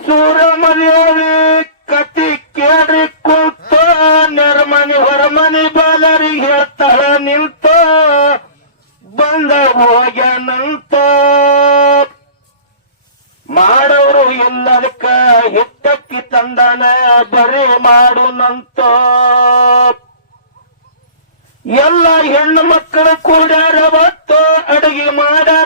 ಸೂರಮದೇವಿ ಕತಿ ಕೇಳಿ ಕೂತ ನೆರಮನಿ ಹೊರಮನಿ ಬಾಲರಿಗೆ ಹೇಳ್ತಾಳ ನಿಂತ ಬಂದ ಹೋಗ್ಯಾನಂತ ಮಾಡೋರು ಇಲ್ಲದಕ್ಕ ಹಿಟ್ಟಕ್ಕಿ ತಂದನ ಬರೀ ಮಾಡುನಂತ ಎಲ್ಲ ಹೆಣ್ಣು ಮಕ್ಕಳು ಕೂಡ ಅಡುಗೆ ಮಾಡ್ಯಾರವ್ರು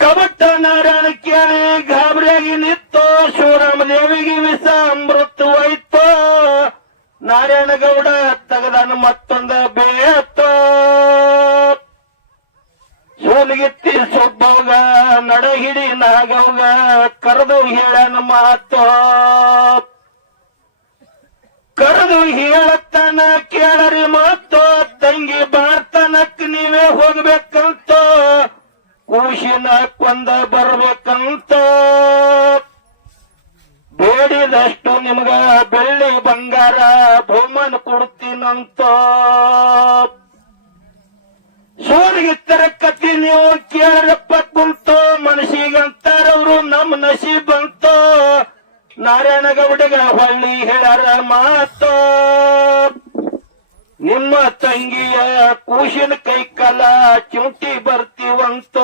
ಕಬಟ್ಟ ನಾರಾಯಣ ಕೇಳಿ ಗಾಬರಿಯಾಗಿ ನಿತ್ತೋ ಶಿವರಾಮ ದೇವಿಗೆ ವಿಷ ನಾರಾಯಣ ಗೌಡ ತಗದಾನ ಮತ್ತೊಂದ ಬೇತು ಸೋಲಿಗಿತ್ತಿ ಸೊಬ್ಬವ್ಗ ನಡಹಿಡಿ ನಾಗವ್ಗ, ಕರೆದು ಹೇಳನ ಮಾತು. ಕರೆದು ಹೇಳತ್ತಾನ ಕೇಳರಿ ಮಾತು, ತಂಗಿ ನೀವೇ ಹೋಗ್ಬೇಕಂತ, ಕೂಶಿನ ಕೊಂದ ಬರ್ಬೇಕಂತ. ಬೇಡಿದಷ್ಟು ನಿಮ್ಗ ಬೆಳ್ಳಿ ಬಂಗಾರ ಬಹುಮಾನ ಕೊಡ್ತೀನಂತ. ಸೋರಿಗಿತ್ತರ ಕತ್ತಿ ನೀವು ಕೇಳಪ್ಪ ಕುಂತು ಮನಸ್ಸಿಗಂತಾರವ್ರು ನಮ್ಮ ನಾರಾಯಣ ನಾರಾಯಣಗೌಡಗ ಹೊಳ್ಳಿ ಹೇಳಾರ ಮಾತು. ನಿಮ್ಮ ತಂಗಿಯ ಕೂಶಿನ ಕೈ ಕಲ ಚುಂಟಿ ಬರ್ತೀವಂತ.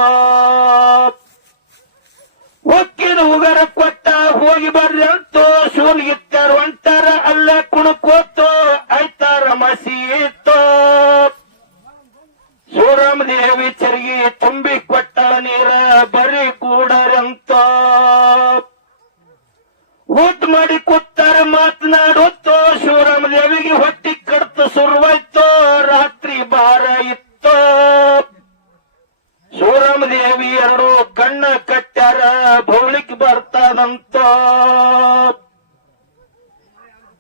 ಒಕ್ಕಿನ ಉಗರ ಕೊಟ್ಟ ಹೋಗಿ ಬರ್ರಿ ಅಂತ ಸೂಲ್ಗಿತ್ತಾರ ಒಂಟಾರ ಅಲ್ಲ ಕುಣಕೋತು, ಆಯ್ತಾರ ಮಸೀತೋ ಇತ್ತು. ಸೂರಮದೇವಿ ಚರಿಗೆ ತುಂಬಿ ಕೊಟ್ಟ ನೀರ ಬರಿ ಕೂಡರಂತ. ಊಟ ಮಾಡಿ ಕೂತಾರ ಮಾತನಾಡುತ್ತೋ ಶಿವರಾಮದೇವಿಗೆ ಹೊಟ್ಟಿ ಕಡ್ತು ಸುರ್ವೈತೋ ರಾತ್ರಿ ಬಾರ ಇತ್ತು. ದೇವಿ ಎರಡು ಕಣ್ಣ ಕಟ್ಟ್ಯಾರ ಬೌಳಿಕ್ ಬರ್ತಾನಂತ.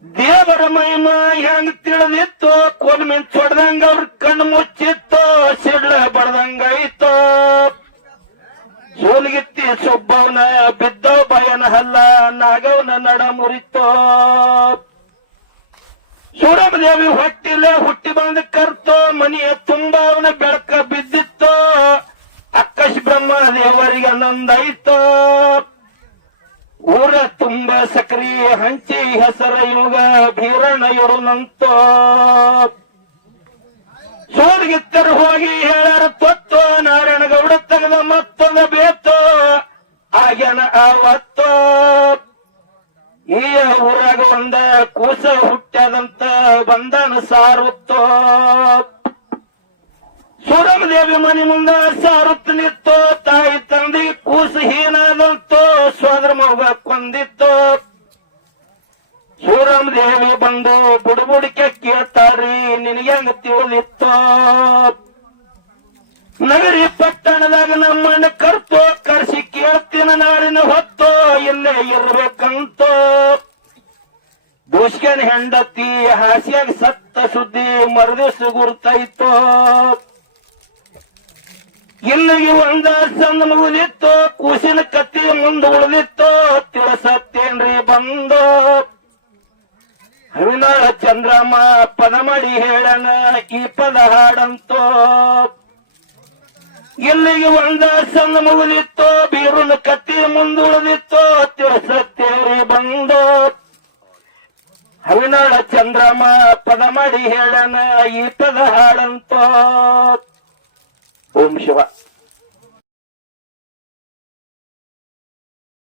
ದೇವರ ಮಹಿಮ ಹೆಂಗ್ ತಿಳಿದಿತ್ತು ಕೊಲ್ಮಿನ್ ಚೊಡ್ದಂಗ ಅವ್ರ ಕಣ್ಣು ಮುಚ್ಚಿತ್ತು, ಸಿಡ್ಲ ಬಡ್ದಂಗಾಯ್ತು ಸೋಲ್ಗಿತ್ತಿ ಸುಬ್ಬವನ ಬಿದ್ದೋ, ಬಯನ ಹಲ್ಲ, ನಾಗವನ ನಡ ಮುರಿತು. ಸೂರಮದೇವಿ ಹೊಟ್ಟಿಲೆ ಹುಟ್ಟಿ ಬಂದ ಕರ್ತೋ, ಮನೆಯ ತುಂಬ ಅವನ ಬೆಳಕ ಬಿದ್ದಿತ್ತು. ಅಕ್ಕಶ ಬ್ರಹ್ಮ ದೇವರಿಗೆ ನಂದಾಯ್ತು ಊರ ತುಂಬ ಸಕ್ರಿ ಹಂಚಿ ಹೆಸರ ಇವಾಗ ಭೀರಣ ಇರುನಂತೋ ಸೂರ್ಗಿತ್ತರು ಹೋಗಿ ಹೇಳಾರ ತೊತ್ತು, ನಾರಾಯಣಗೌಡ ತೆಗೆದ ಮತ್ತೊಂದು ಬೇತೋ. ಆಗ್ಯಾನ ಆವತ್ತು ಕೂಸ ಹುಟ್ಟದಂತ ಬಂಧನ ಸಾರುತ್ತೋ? ಸೂರಮದೇವಿ ಮನೆ ಮುಂದ ಸಾರುತ್ತ ನಿತ್ತೋ? ತಾಯಿ ತಂದಿ ಕೂಸ ಹೀನಾದಂತೋ? ಸೋದರ ಮಗ ಕೊಂದಿತ್ತು? ದೇವಿ ಬಂದು ಬುಡುಬುಡಿಕೆ ಕೇಳ್ತಾರಿ ನಿನಗೆ ಹಂಗ ನಗರ ನಗರಿ ಪಟ್ಟಣದಾಗ ನಮ್ಮನ್ನು ಕರ್ತು ಹೆಂಡತಿ ಹಾಸಿಯಾಗಿ ಸತ್ತ ಸುದ್ದಿ ಮರದ ಗುರ್ತೈತೋ ಇಲ್ಲಿಗೆ ಒಂದ ಸಣ್ಣ ಮುಗಿದಿತ್ತು ಕೂಸಿನ ಕತ್ತಿ ಮುಂದೆ ಉಳಿದಿತ್ತು, ತಿಳಸತ್ತೇನ್ರಿ ಬಂದ. ಹರಿನಾಳ ಚಂದ್ರಮ್ಮ ಪದ ಮಾಡಿ ಹೇಳನ, ಈ ಪದ ಹಾಡಂತೋ. ಇಲ್ಲಿಗೆ ಒಂದ ಸಣ್ಣ ಮುಗಿದಿತ್ತು ಬೀರುನ ಕತ್ತಿ ಮುಂದುಳಿದಿತ್ತು ತಿಳಿಸತ್ತೇರಿ ಬಂದು ಹರಿನಾಳ ಚಂದ್ರಮ ಪದ ಮಾಡಿ ಹೇಳನ ಈ ಪದ ಹಾಡಂತೋ. ಓಂ ಶಿವ.